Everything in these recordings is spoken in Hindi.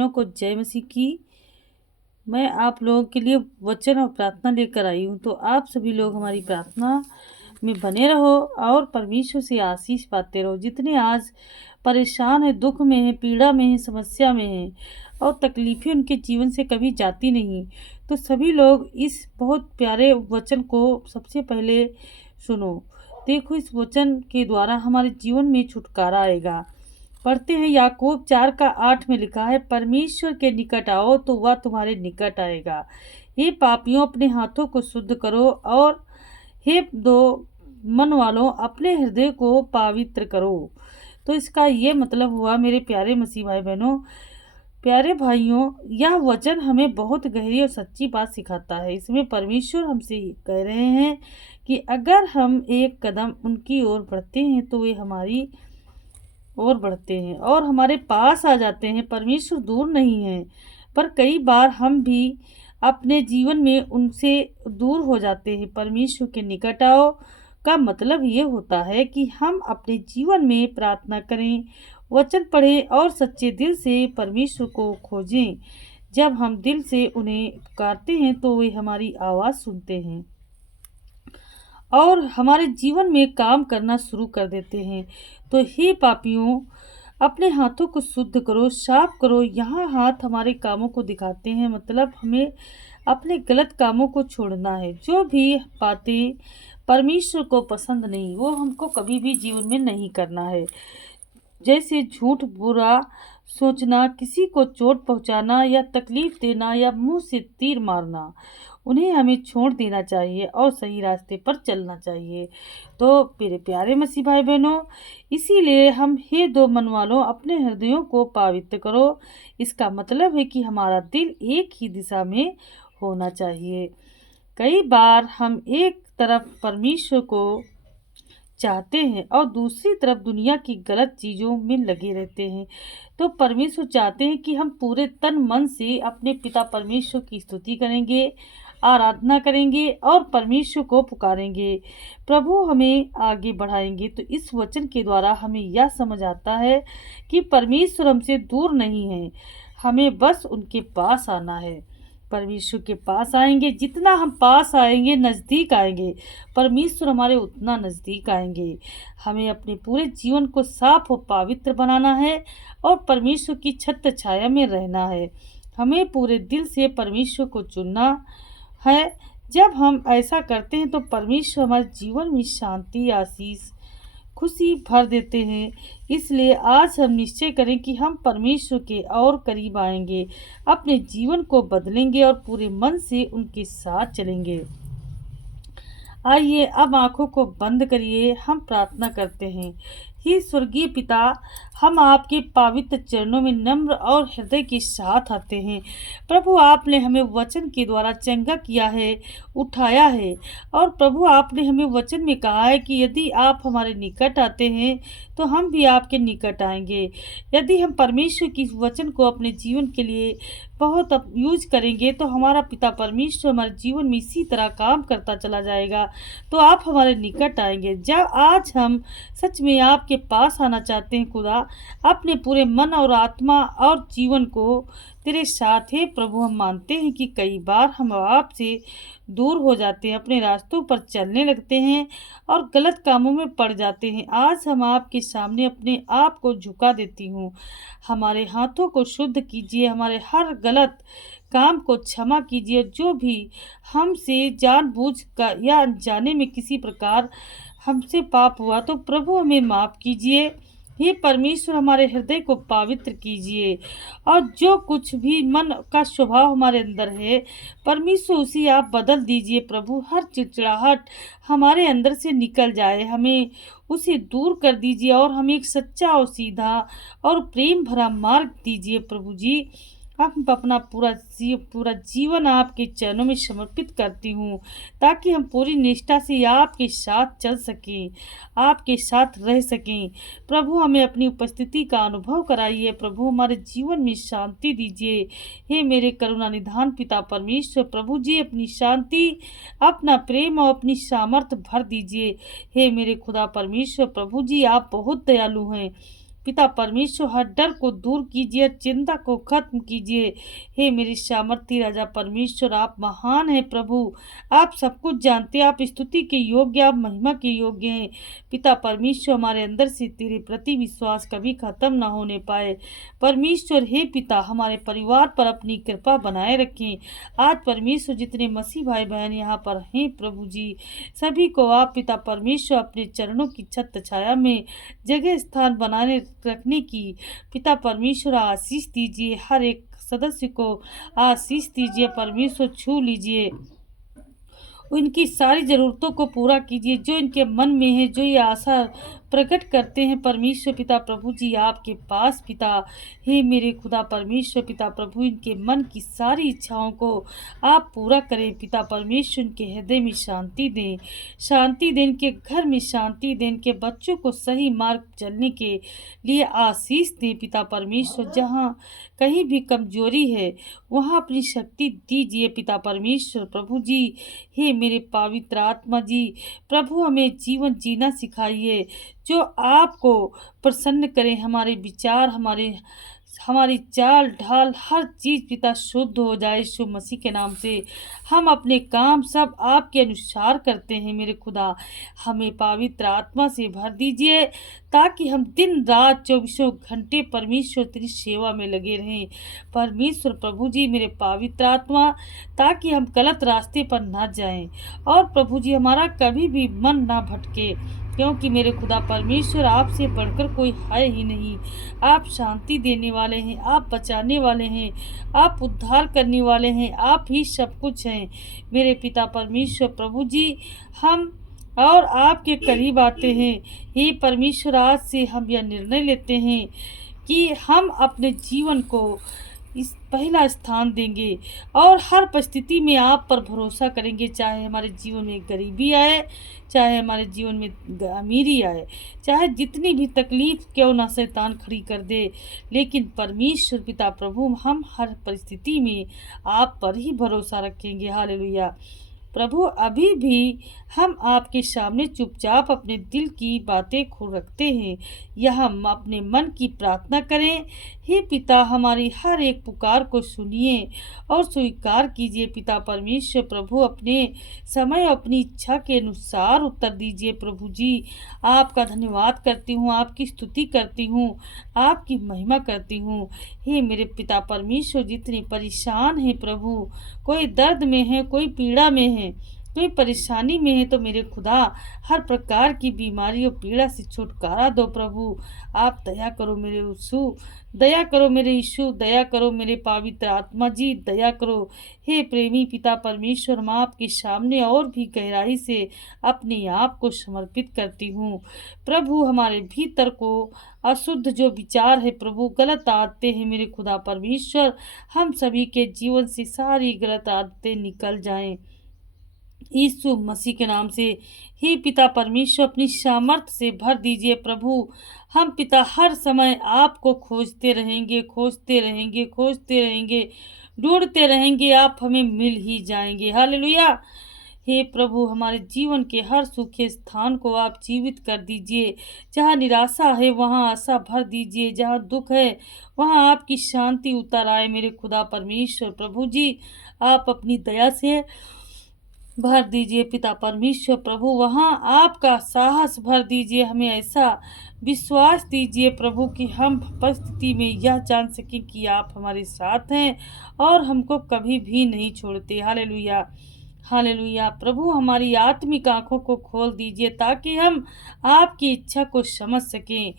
बहनों को जय मसीह की। मैं आप लोगों के लिए वचन और प्रार्थना लेकर आई हूँ, तो आप सभी लोग हमारी प्रार्थना में बने रहो और परमेश्वर से आशीष पाते रहो। जितने आज परेशान है, दुख में है, पीड़ा में है, समस्या में है और तकलीफें उनके जीवन से कभी जाती नहीं, तो सभी लोग इस बहुत प्यारे वचन को सबसे पहले सुनो। देखो, इस वचन के द्वारा हमारे जीवन में छुटकारा आएगा। पढ़ते हैं, याकूब 4:8 में लिखा है, परमेश्वर के निकट आओ तो वह तुम्हारे निकट आएगा। हे पापियों, अपने हाथों को शुद्ध करो और हे दो मन वालों, अपने हृदय को पवित्र करो। तो इसका ये मतलब हुआ मेरे प्यारे मसीह भाई बहनों, प्यारे भाइयों, यह वचन हमें बहुत गहरी और सच्ची बात सिखाता है। इसमें परमेश्वर हमसे कह रहे हैं कि अगर हम एक कदम उनकी ओर बढ़ते हैं तो वे हमारी और बढ़ते हैं और हमारे पास आ जाते हैं। परमेश्वर दूर नहीं है, पर कई बार हम भी अपने जीवन में उनसे दूर हो जाते हैं। परमेश्वर के निकट आओ का मतलब ये होता है कि हम अपने जीवन में प्रार्थना करें, वचन पढ़ें और सच्चे दिल से परमेश्वर को खोजें। जब हम दिल से उन्हें पुकारते हैं तो वे हमारी आवाज़ सुनते हैं और हमारे जीवन में काम करना शुरू कर देते हैं। तो हे पापियों, अपने हाथों को शुद्ध करो, साफ करो। यहाँ हाथ हमारे कामों को दिखाते हैं, मतलब हमें अपने गलत कामों को छोड़ना है। जो भी बातें परमेश्वर को पसंद नहीं, वो हमको कभी भी जीवन में नहीं करना है। जैसे झूठ, बुरा सोचना, किसी को चोट पहुंचाना या तकलीफ देना या मुंह से तीर मारना, उन्हें हमें छोड़ देना चाहिए और सही रास्ते पर चलना चाहिए। तो मेरे प्यारे मसीह भाई बहनों, इसीलिए हम हे दो मन वालों, अपने हृदयों को पवित्र करो। इसका मतलब है कि हमारा दिल एक ही दिशा में होना चाहिए। कई बार हम एक तरफ परमेश्वर को चाहते हैं और दूसरी तरफ दुनिया की गलत चीज़ों में लगे रहते हैं। तो परमेश्वर चाहते हैं कि हम पूरे तन मन से अपने पिता परमेश्वर की स्तुति करेंगे, आराधना करेंगे और परमेश्वर को पुकारेंगे। प्रभु हमें आगे बढ़ाएंगे। तो इस वचन के द्वारा हमें यह समझ आता है कि परमेश्वर हमसे दूर नहीं है, हमें बस उनके पास आना है। परमेश्वर के पास आएंगे, जितना हम पास आएंगे, नज़दीक आएंगे, परमेश्वर हमारे उतना नज़दीक आएंगे। हमें अपने पूरे जीवन को साफ और पवित्र बनाना है और परमेश्वर की छत्र छाया में रहना है। हमें पूरे दिल से परमेश्वर को चुनना है। जब हम ऐसा करते हैं तो परमेश्वर हमारे जीवन में शांति, आशीष, खुशी भर देते हैं। इसलिए आज हम निश्चय करें कि हम परमेश्वर के और करीब आएंगे, अपने जीवन को बदलेंगे और पूरे मन से उनके साथ चलेंगे। आइए अब आंखों को बंद करिए, हम प्रार्थना करते हैं। हे स्वर्गीय पिता, हम आपके पवित्र चरणों में नम्र और हृदय के साथ आते हैं। प्रभु, आपने हमें वचन के द्वारा चंगा किया है, उठाया है। और प्रभु, आपने हमें वचन में कहा है कि यदि आप हमारे निकट आते हैं तो हम भी आपके निकट आएंगे। यदि हम परमेश्वर की वचन को अपने जीवन के लिए बहुत यूज करेंगे तो हमारा पिता परमेश्वर हमारे जीवन में इसी तरह काम करता चला जाएगा। तो आप हमारे निकट आएंगे। जब आज हम सच में आपके पास आना चाहते हैं खुदा, अपने पूरे मन और आत्मा और जीवन को तेरे साथ है। प्रभु, हम मानते हैं कि कई बार हम आपसे दूर हो जाते हैं, अपने रास्तों पर चलने लगते हैं और गलत कामों में पड़ जाते हैं। आज हम आपके सामने अपने आप को झुका देती हूँ। हमारे हाथों को शुद्ध कीजिए, हमारे हर गलत काम को क्षमा कीजिए। जो भी हमसे जानबूझ कर या अनजाने में किसी प्रकार हमसे पाप हुआ तो प्रभु हमें माफ़ कीजिए। हे परमेश्वर, हमारे हृदय को पवित्र कीजिए और जो कुछ भी मन का स्वभाव हमारे अंदर है परमेश्वर, उसी आप बदल दीजिए। प्रभु, हर चिड़चिड़ाहट हमारे अंदर से निकल जाए, हमें उसे दूर कर दीजिए और हमें एक सच्चा और सीधा और प्रेम भरा मार्ग दीजिए। प्रभु जी, हम अपना पूरा जीवन आपके चरणों में समर्पित करती हूँ, ताकि हम पूरी निष्ठा से आपके साथ चल सकें, आपके साथ रह सकें। प्रभु, हमें अपनी उपस्थिति का अनुभव कराइए। प्रभु, हमारे जीवन में शांति दीजिए। हे मेरे करुणा निधान पिता परमेश्वर, प्रभु जी, अपनी शांति, अपना प्रेम और अपनी सामर्थ्य भर दीजिए। हे मेरे खुदा परमेश्वर, प्रभु जी, आप बहुत दयालु हैं। पिता परमेश्वर हर डर को दूर कीजिए, चिंता को खत्म कीजिए। हे मेरे सामर्थी राजा परमेश्वर, आप महान हैं प्रभु, आप सब कुछ जानते हैं, आप स्तुति के योग्य, आप महिमा के योग्य हैं। पिता परमेश्वर, हमारे अंदर से तेरे प्रति विश्वास कभी खत्म ना होने पाए। परमेश्वर हे पिता, हमारे परिवार पर अपनी कृपा बनाए रखें। आज परमेश्वर जितने मसीह भाई बहन यहाँ पर हैं प्रभु जी, सभी को आप पिता परमेश्वर अपने चरणों की छत्र छाया में जगह स्थान बनाने रखने की पिता परमेश्वर आशीष दीजिए। हर एक सदस्य को आशीष दीजिए परमेश्वर, छू लीजिए, उनकी सारी ज़रूरतों को पूरा कीजिए जो इनके मन में है, जो ये आशा प्रकट करते हैं परमेश्वर पिता प्रभु जी आपके पास। पिता हे मेरे खुदा परमेश्वर पिता प्रभु, इनके मन की सारी इच्छाओं को आप पूरा करें पिता परमेश्वर। इनके हृदय में शांति दें, शांति दें, इनके घर में शांति दें, इनके बच्चों को सही मार्ग चलने के लिए आशीष दें पिता परमेश्वर। जहाँ कहीं भी कमजोरी है वहाँ अपनी शक्ति दीजिए पिता परमेश्वर प्रभु जी। हे मेरे पवित्र आत्मा जी प्रभु, हमें जीवन जीना सिखाइए जो आपको प्रसन्न करें। हमारे विचार, हमारी चाल ढाल, हर चीज़ पिता शुद्ध हो जाए यीशु मसीह के नाम से। हम अपने काम सब आपके अनुसार करते हैं मेरे खुदा। हमें पवित्र आत्मा से भर दीजिए ताकि हम दिन रात 24 घंटे परमेश्वर तेरी सेवा में लगे रहें परमेश्वर प्रभु जी। मेरे पवित्र आत्मा, ताकि हम गलत रास्ते पर ना जाएं और प्रभु जी हमारा कभी भी मन ना भटके, क्योंकि मेरे खुदा परमेश्वर आपसे बढ़कर कोई है ही नहीं। आप शांति देने वाले हैं, आप बचाने वाले हैं, आप उद्धार करने वाले हैं, आप ही सब कुछ हैं मेरे पिता परमेश्वर प्रभु जी। हम और आपके करीब आते हैं। हे परमेश्वर, आज से हम यह निर्णय लेते हैं कि हम अपने जीवन को इस पहला स्थान देंगे और हर परिस्थिति में आप पर भरोसा करेंगे। चाहे हमारे जीवन में गरीबी आए, चाहे हमारे जीवन में अमीरी आए, चाहे जितनी भी तकलीफ क्यों ना शैतान खड़ी कर दे, लेकिन परमेश्वर पिता प्रभु, हम हर परिस्थिति में आप पर ही भरोसा रखेंगे। हालेलुया प्रभु, अभी भी हम आपके सामने चुपचाप अपने दिल की बातें खोल रखते हैं या हम अपने मन की प्रार्थना करें। हे पिता, हमारी हर एक पुकार को सुनिए और स्वीकार कीजिए पिता परमेश्वर प्रभु। अपने समय अपनी इच्छा के अनुसार उत्तर दीजिए प्रभु जी। आपका धन्यवाद करती हूँ, आपकी स्तुति करती हूँ, आपकी महिमा करती हूँ। हे मेरे पिता परमेश्वर, जितने परेशान हैं प्रभु, कोई दर्द में है, कोई पीड़ा में है, कोई परेशानी में है, तो मेरे खुदा हर प्रकार की बीमारी और पीड़ा से छुटकारा दो प्रभु। आप दया करो मेरे यीशु, दया करो मेरे यीशु, दया करो मेरे पवित्र आत्मा जी, दया करो। हे प्रेमी पिता परमेश्वर, हम आपके सामने और भी गहराई से अपने आप को समर्पित करती हूँ प्रभु। हमारे भीतर को अशुद्ध जो विचार है प्रभु, गलत आदतें हैं मेरे खुदा परमेश्वर, हम सभी के जीवन से सारी गलत आदतें निकल जाएं यीशु मसीह के नाम से। हे पिता परमेश्वर, अपनी सामर्थ्य से भर दीजिए प्रभु। हम पिता हर समय आपको खोजते रहेंगे, खोजते रहेंगे, खोजते रहेंगे, ढूंढते रहेंगे, आप हमें मिल ही जाएंगे। हालेलुया। हे प्रभु, हमारे जीवन के हर सूखे स्थान को आप जीवित कर दीजिए। जहाँ निराशा है वहाँ आशा भर दीजिए, जहाँ दुख है वहाँ आपकी शांति उतर आए मेरे खुदा परमेश्वर प्रभु जी। आप अपनी दया से भर दीजिए पिता परमेश्वर प्रभु, वहाँ आपका साहस भर दीजिए। हमें ऐसा विश्वास दीजिए प्रभु कि हम परिस्थिति में यह जान सकें कि आप हमारे साथ हैं और हमको कभी भी नहीं छोड़ते। हालेलुया, हालेलुया प्रभु, हमारी आत्मिक आँखों को खोल दीजिए ताकि हम आपकी इच्छा को समझ सकें।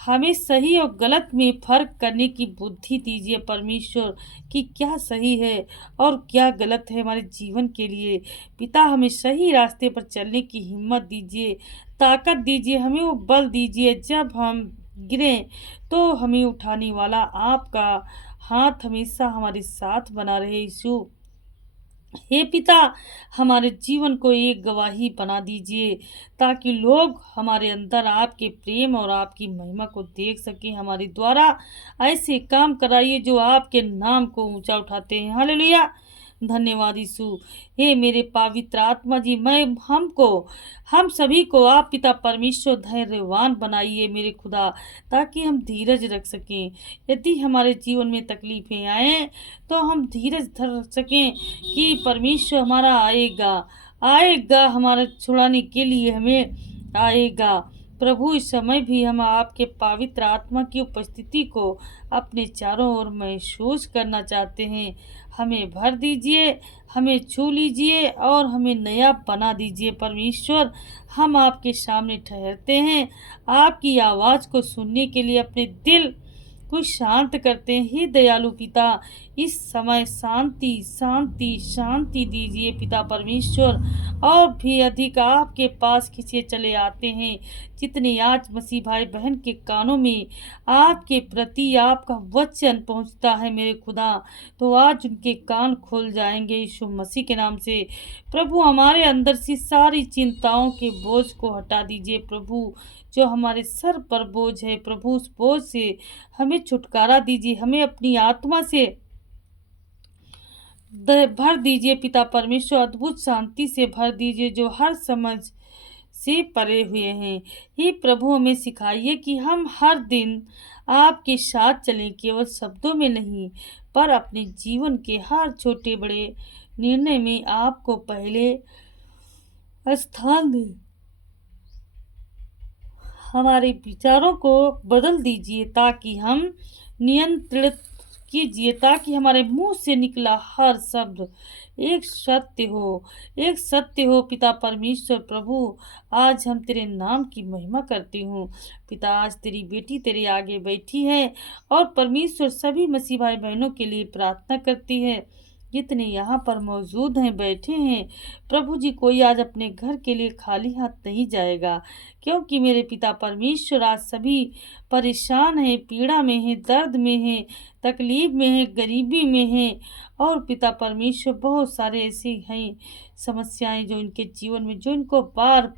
हमें सही और गलत में फर्क करने की बुद्धि दीजिए परमेश्वर कि क्या सही है और क्या गलत है हमारे जीवन के लिए। पिता, हमें सही रास्ते पर चलने की हिम्मत दीजिए, ताकत दीजिए, हमें वो बल दीजिए जब हम गिरें तो हमें उठाने वाला आपका हाथ हमेशा हमारे साथ बना रहे यीशु। हे पिता, हमारे जीवन को एक गवाही बना दीजिए ताकि लोग हमारे अंदर आपके प्रेम और आपकी महिमा को देख सकें। हमारे द्वारा ऐसे काम कराइए जो आपके नाम को ऊंचा उठाते हैं। हालेलुया। धन्यवाद यीशु। हे मेरे पवित्र आत्मा जी, हम सभी को आप पिता परमेश्वर धैर्यवान बनाइए मेरे खुदा, ताकि हम धीरज रख सकें। यदि हमारे जीवन में तकलीफें आए तो हम धीरज धर सकें कि परमेश्वर हमारा आएगा हमारा छुड़ाने के लिए हमें आएगा। प्रभु, इस समय भी हम आपके पवित्र आत्मा की उपस्थिति को अपने चारों ओर महसूस करना चाहते हैं। हमें भर दीजिए, हमें छू लीजिए और हमें नया बना दीजिए परमेश्वर। हम आपके सामने ठहरते हैं, आपकी आवाज़ को सुनने के लिए अपने दिल को शांत करते हैं। हे दयालु पिता, इस समय शांति शांति शांति दीजिए पिता परमेश्वर, और भी अधिक आपके पास खींचे चले आते हैं। जितने आज मसीह भाई बहन के कानों में आपके प्रति आपका वचन पहुंचता है मेरे खुदा, तो आज उनके कान खुल जाएंगे यीशु मसीह के नाम से। प्रभु, हमारे अंदर से सारी चिंताओं के बोझ को हटा दीजिए प्रभु, जो हमारे सर पर बोझ है प्रभु, उस बोझ से हमें छुटकारा दीजिए। हमें अपनी आत्मा से भर दीजिए पिता परमेश्वर, अद्भुत शांति से भर दीजिए जो हर समझ से परे हुए हैं। हे प्रभु, हमें सिखाइए कि हम हर दिन आपके साथ चलें, केवल शब्दों में नहीं पर अपने जीवन के हर छोटे बड़े निर्णय में आपको पहले स्थान दें। हमारे विचारों को बदल दीजिए ताकि हम नियंत्रित कीजिए, ताकि हमारे मुंह से निकला हर शब्द एक सत्य हो पिता परमेश्वर। प्रभु, आज हम तेरे नाम की महिमा करती हूँ पिता। आज तेरी बेटी तेरे आगे बैठी है और परमेश्वर सभी मसीह भाई बहनों के लिए प्रार्थना करती है जितने यहाँ पर मौजूद हैं, बैठे हैं। प्रभु जी, कोई आज अपने घर के लिए खाली हाथ नहीं जाएगा, क्योंकि मेरे पिता परमेश्वर आज सभी परेशान हैं, पीड़ा में हैं, दर्द में हैं, तकलीफ में हैं, गरीबी में हैं। और पिता परमेश्वर, बहुत सारे ऐसे हैं समस्याएं जो इनके जीवन में, जो इनको बार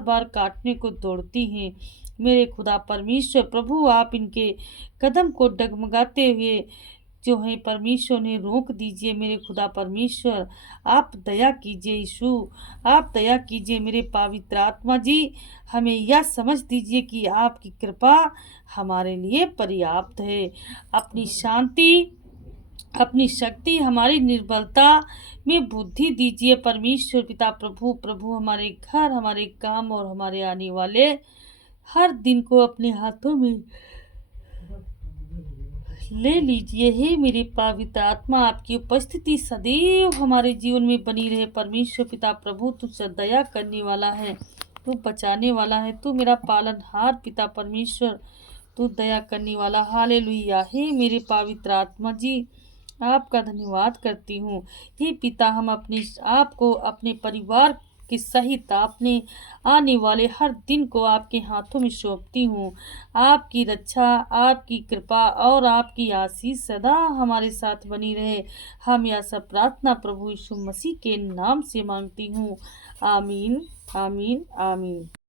बार काटने को दौड़ती हैं। मेरे खुदा परमेश्वर, प्रभु आप इनके कदम को डगमगाते हुए जो है परमेश्वर ने रोक दीजिए। मेरे खुदा परमेश्वर, आप दया कीजिए यीशु, आप दया कीजिए मेरे पवित्र आत्मा जी। हमें यह समझ दीजिए कि आपकी कृपा हमारे लिए पर्याप्त है। अपनी शांति, अपनी शक्ति हमारी निर्बलता में बुद्धि दीजिए परमेश्वर पिता। प्रभु हमारे घर, हमारे काम और हमारे आने वाले हर दिन को अपने हाथों में ले लीजिए। हे मेरे पवित्र आत्मा, आपकी उपस्थिति सदैव हमारे जीवन में बनी रहे परमेश्वर पिता। प्रभु, तू दया करने वाला है, तू बचाने वाला है, तू मेरा पालनहार पिता परमेश्वर, तू दया करने वाला। हालेलुया। हे मेरे पवित्र आत्मा जी, आपका धन्यवाद करती हूँ। हे पिता, हम अपने आप को, अपने परिवार के सहित आपने आने वाले हर दिन को आपके हाथों में सौंपती हूँ। आपकी रक्षा, आपकी कृपा और आपकी आशीष सदा हमारे साथ बनी रहे। हम यह सब प्रार्थना प्रभु यीशु मसीह के नाम से मांगती हूँ। आमीन, आमीन, आमीन।